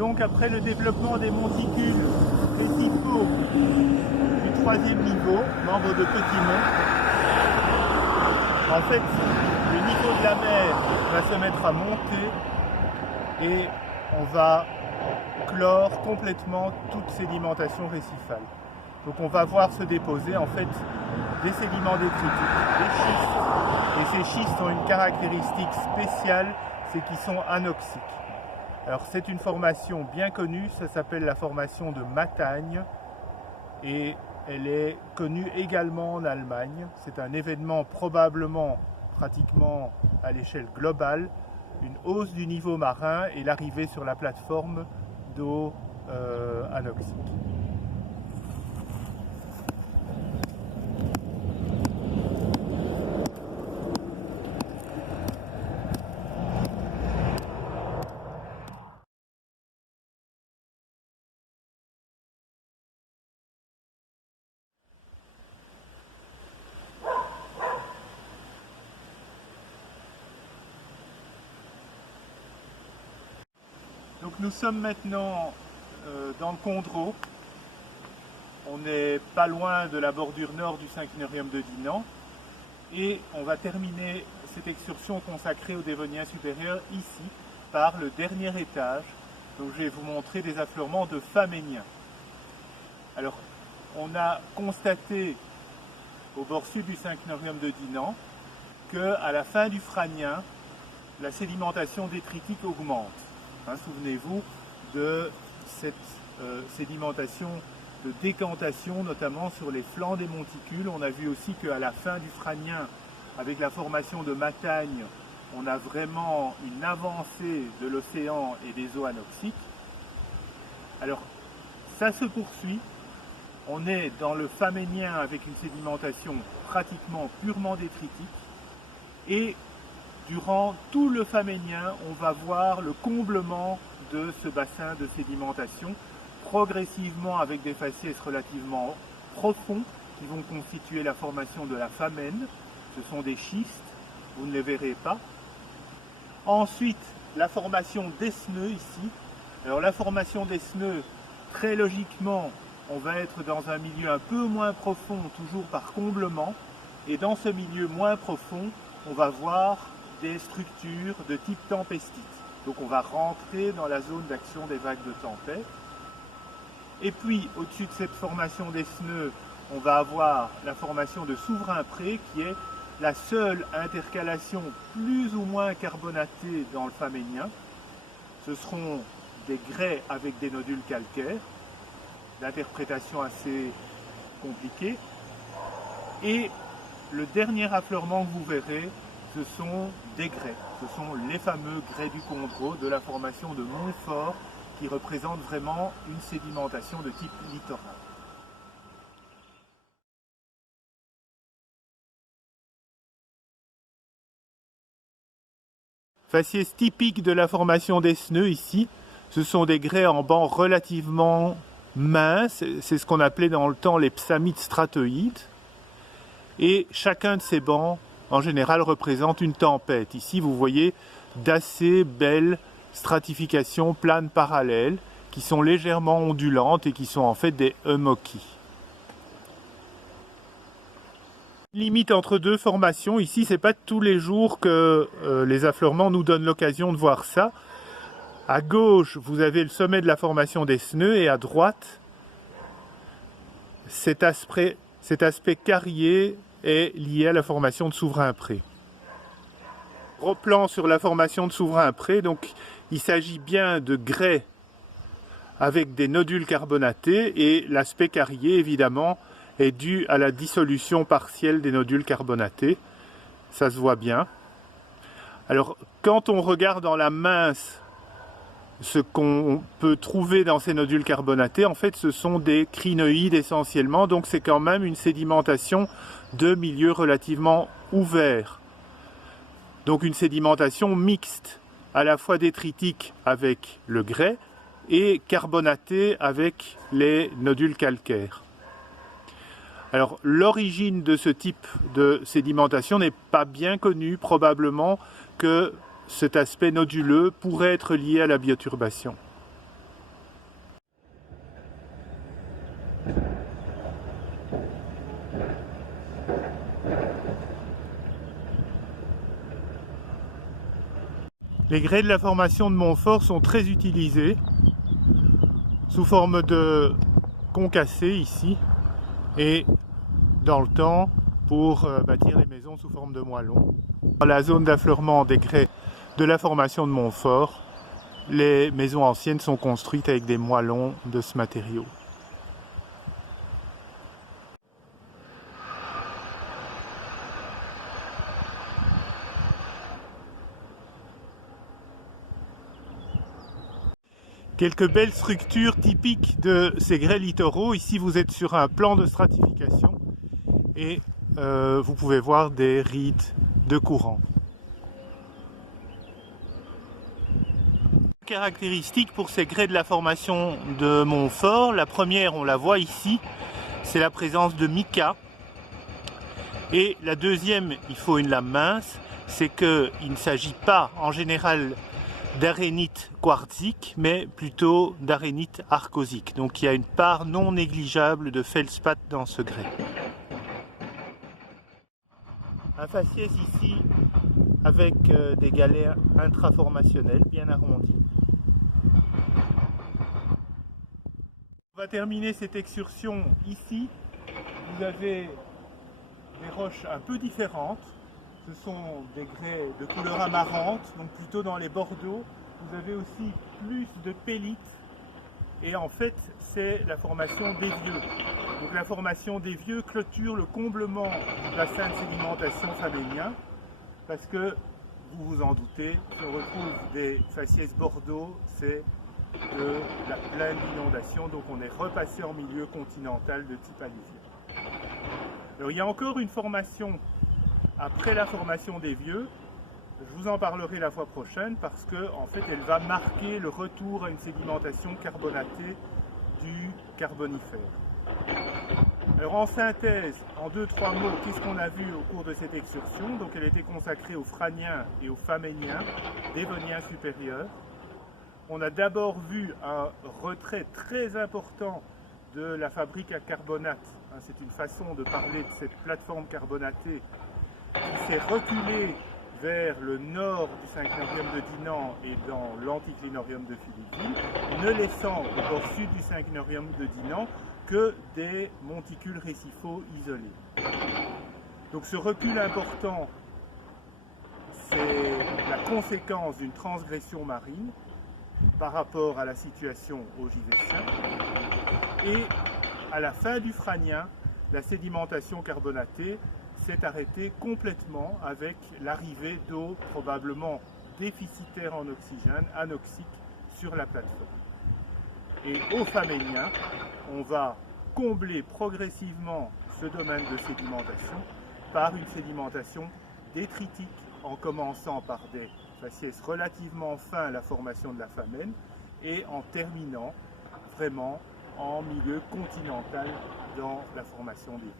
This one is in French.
Donc après le développement des monticules récifaux du 3e niveau, membre de Petit Mont, en fait le niveau de la mer va se mettre à monter et on va clore complètement toute sédimentation récifale. Donc on va voir se déposer en fait des sédiments détritiques, des schistes. Et ces schistes ont une caractéristique spéciale, c'est qu'ils sont anoxiques. Alors c'est une formation bien connue, ça s'appelle la formation de Matagne et elle est connue également en Allemagne. C'est un événement probablement pratiquement à l'échelle globale, une hausse du niveau marin et l'arrivée sur la plateforme d'eau anoxique. Donc nous sommes maintenant dans le Condro. On n'est pas loin de la bordure nord du Synclinarium de Dinan. Et on va terminer cette excursion consacrée au Dévonien supérieur ici, par le dernier étage. Donc je vais vous montrer des affleurements de Faménien. Alors, on a constaté au bord sud du Synclinarium de Dinan qu'à la fin du Franien, la sédimentation détritique augmente. Souvenez-vous de cette sédimentation de décantation, notamment sur les flancs des monticules. On a vu aussi qu'à la fin du Franien, avec la formation de Matagne, on a vraiment une avancée de l'océan et des eaux anoxiques. Alors, ça se poursuit. On est dans le Faménien avec une sédimentation pratiquement purement détritique. Et durant tout le Faménien, on va voir le comblement de ce bassin de sédimentation, progressivement avec des faciès relativement profonds qui vont constituer la formation de la Famenne. Ce sont des schistes, vous ne les verrez pas. Ensuite, la formation d'Esneux ici. Alors la formation d'Esneux, très logiquement, on va être dans un milieu un peu moins profond, toujours par comblement. Et dans ce milieu moins profond, on va voir des structures de type tempestite. Donc on va rentrer dans la zone d'action des vagues de tempête. Et puis au-dessus de cette formation d'Esneux, on va avoir la formation de Souverain-Pré qui est la seule intercalation plus ou moins carbonatée dans le Faménien. Ce seront des grès avec des nodules calcaires, d'interprétation assez compliquée. Et le dernier affleurement que vous verrez, ce sont des grès. Ce sont les fameux grès du Condro de la formation de Montfort qui représentent vraiment une sédimentation de type littoral. Faciès typique de la formation d'Esneux ici, ce sont des grès en bancs relativement minces, c'est ce qu'on appelait dans le temps les psamides stratoïdes. Et chacun de ces bancs, en général, représente une tempête. Ici, vous voyez d'assez belles stratifications planes parallèles qui sont légèrement ondulantes et qui sont en fait des hummockies. Limite entre deux formations, ici, c'est pas tous les jours que les affleurements nous donnent l'occasion de voir ça. À gauche, vous avez le sommet de la formation d'Esneux et à droite, cet aspect carrier est lié à la formation de Souverain-Pré. Replan sur la formation de Souverain-Pré, donc il s'agit bien de grès avec des nodules carbonatés et l'aspect carrier évidemment est dû à la dissolution partielle des nodules carbonatés. Ça se voit bien. Alors quand on regarde dans la mince ce qu'on peut trouver dans ces nodules carbonatés, en fait ce sont des crinoïdes essentiellement, donc c'est quand même une sédimentation de milieux relativement ouverts. Donc une sédimentation mixte, à la fois détritique avec le grès et carbonatée avec les nodules calcaires. Alors l'origine de ce type de sédimentation n'est pas bien connue, probablement que cet aspect noduleux pourrait être lié à la bioturbation. Les grès de la formation de Montfort sont très utilisés sous forme de concassés ici et dans le temps pour bâtir les maisons sous forme de moellons. Dans la zone d'affleurement des grès de la formation de Montfort, les maisons anciennes sont construites avec des moellons de ce matériau. Quelques belles structures typiques de ces grès littoraux. Ici, vous êtes sur un plan de stratification et vous pouvez voir des rides de courant. Caractéristiques pour ces grès de la formation de Montfort. La première, on la voit ici, c'est la présence de mica. Et la deuxième, il faut une lame mince, c'est qu'il ne s'agit pas en général d'arénite quartzique, mais plutôt d'arénite arcosique. Donc il y a une part non négligeable de feldspath dans ce grès. Un faciès ici avec des galets intraformationnels bien arrondis. On va terminer cette excursion ici. Vous avez des roches un peu différentes. Ce sont des grès de couleur amarante, donc plutôt dans les bordeaux. Vous avez aussi plus de pellite. Et en fait, c'est la formation des vieux. Donc la formation des vieux clôture le comblement du bassin de sédimentation faménien, parce que, vous vous en doutez, si on retrouve des faciès bordeaux, c'est de la plaine d'inondation, donc on est repassé en milieu continental de type alluvien. Alors il y a encore une formation après la formation des vieux. Je vous en parlerai la fois prochaine parce que en fait elle va marquer le retour à une sédimentation carbonatée du Carbonifère. Alors en synthèse, en 2-3 mots, qu'est-ce qu'on a vu au cours de cette excursion? Donc elle était consacrée aux Franiens et aux Faméniens, Dévoniens supérieurs. On a d'abord vu un retrait très important de la fabrique à carbonate. C'est une façon de parler de cette plateforme carbonatée qui s'est reculée vers le nord du Synchnorium de Dinan et dans l'anticlinorium de Philippeville, ne laissant au bord sud du Synchnorium de Dinan que des monticules récifaux isolés. Donc ce recul important, c'est la conséquence d'une transgression marine par rapport à la situation ogivétien. Et à la fin du Franien, la sédimentation carbonatée s'est arrêtée complètement avec l'arrivée d'eau probablement déficitaire en oxygène, anoxique, sur la plateforme. Et au Faménien, on va combler progressivement ce domaine de sédimentation par une sédimentation détritique, en commençant par des faciès relativement fins à la formation de la Famenne et en terminant vraiment en milieu continental dans la formation des